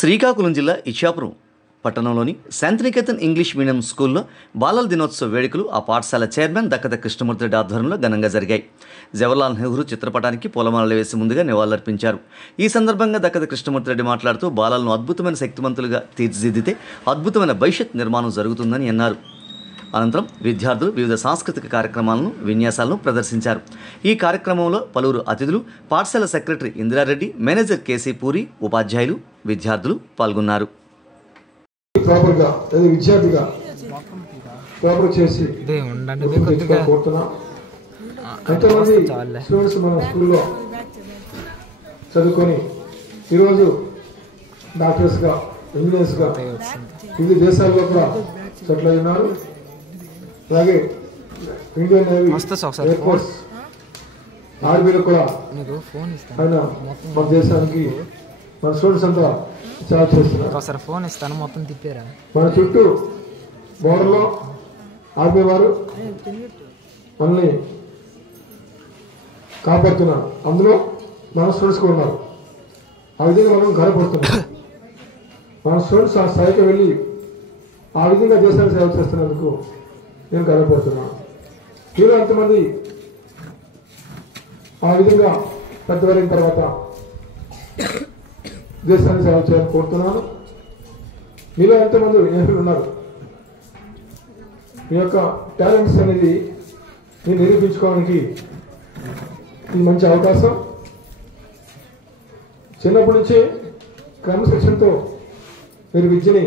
శ్రీకాకుళం జిల్లా ఇచ్చాపురం పట్టణంలోని Shantiniketan English medium స్కూల్లో బాలల దినోత్సవ వేడుకలు ఆ పాఠశాల చైర్మన్ దక్కత కృష్ణమూర్తి రెడ్డి ఆధ్వర్యంలో ఘనంగా జరిగాయి. జవహర్లాల్ నెహ్రూ చిత్రపటానికి పూలమాలలు వేసి ముందుగా నివాళులర్పించారు. ఈ సందర్భంగా దక్కత కృష్ణమూర్తి రెడ్డి మాట్లాడుతూ బాలలను అద్భుతమైన శక్తివంతులుగా తీర్చిదిద్దితే అద్భుతమైన భవిష్యత్ నిర్మాణం జరుగుతుందని అన్నారు. అనంతరం విద్యార్థులు వివిధ సాంస్కృతిక కార్యక్రమాలను విన్యాసాలను ప్రదర్శించారు. ఈ కార్యక్రమంలో పలువురు అతిథులు, పాఠశాల secretary Indira Reddy, manager KC puri, ఉపాధ్యాయులు, విద్యార్థులు పాల్గొన్నారు. విద్యార్థిగా ప్రాపర్ చేసి కోరుతున్నా. ఎంతోమంది స్టూడెంట్స్ మన స్కూల్లో చదువుకొని ఈరోజు డాక్టర్స్గా, ఇంజనీర్స్గా వివిధ దేశాల్లో కూడా సెటిల్ అయి ఉన్నారు. అలాగే ఇండియన్ నేవీ, ఎయిర్ ఫోర్స్, ఆర్మీలో కూడా ఆయన మన దేశానికి మన స్టూడెంట్స్ అంతా చాలా చేస్తున్నారు. ఫోన్ ఇస్తాను మొత్తం తిప్పారా. మన చుట్టూ బోర్డర్లో ఆర్మీ వారు మనల్ని కాపాడుతున్నారు. అందులో మన స్టూడెంట్స్ కూడా ఉన్నారు. ఆ విధంగా మనం గర్వపడుతున్నాం. మన స్టూడెంట్స్ ఆ స్థాయికి వెళ్ళి ఆ విధంగా దేశానికి సేవ చేస్తున్నందుకు నేను గర్వపడుతున్నాను. మీరు ఎంతమంది ఆ విధంగా పెద్దవరైన తర్వాత దేశాన్ని సేవ చేయాలని కోరుతున్నాను. మీలో ఎంతమంది నేర్చులు ఉన్నారు. మీ యొక్క టాలెంట్స్ అనేది మీరు నిరూపించుకోవడానికి ఇది మంచి అవకాశం. చిన్నప్పటి నుంచే క్రమశిక్షణతో మీరు విద్యని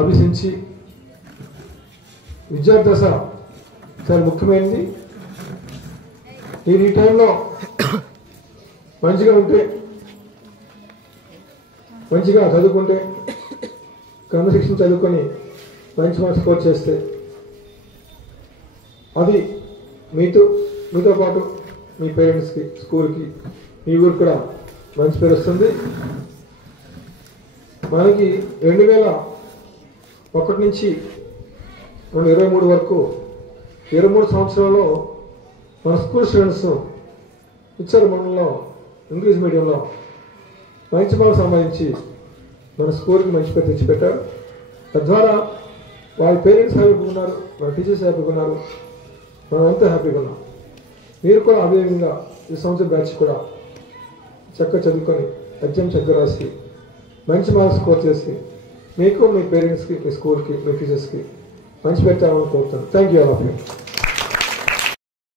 అభ్యసించి, విద్యార్థి దశ చాలా ముఖ్యమైనది. మీరు ఈ టైంలో మంచిగా ఉంటే, మంచిగా చదువుకుంటే, క్రమశిక్షణ చదువుకొని మంచి మార్క్స్ స్కోర్ చేస్తే అది మీతో పాటు మీ పేరెంట్స్కి, స్కూల్కి, మీ ఊరికి కూడా మంచి పేరు వస్తుంది. మనకి 2001 నుంచి 2023 వరకు 23 సంవత్సరాల్లో మన స్కూల్ స్టూడెంట్స్ ఇచ్చారు. మండలంలో ఇంగ్లీష్ మీడియంలో మంచి మార్కులు సంపాదించి మన స్కూల్కి మంచి పేరు తెచ్చిపెట్టారు. తద్వారా వాళ్ళ పేరెంట్స్ హ్యాపీగా ఉన్నారు, వాళ్ళ టీచర్స్ హ్యాపీగా ఉన్నారు, మనం అంతా హ్యాపీగా ఉన్నాం. మీరు కూడా అదే విధంగా ఈ సంవత్సరం బ్యాచ్ కూడా చక్కగా చదువుకొని ఎగ్జామ్ చక్కగా రాసి మంచి మార్క్స్ స్కోర్ చేసి మీకు, మీ పేరెంట్స్కి, మీ స్కూల్కి, మీ టీచర్స్కి మంచి పెట్టామని కోరుతాను. Thank you all of you.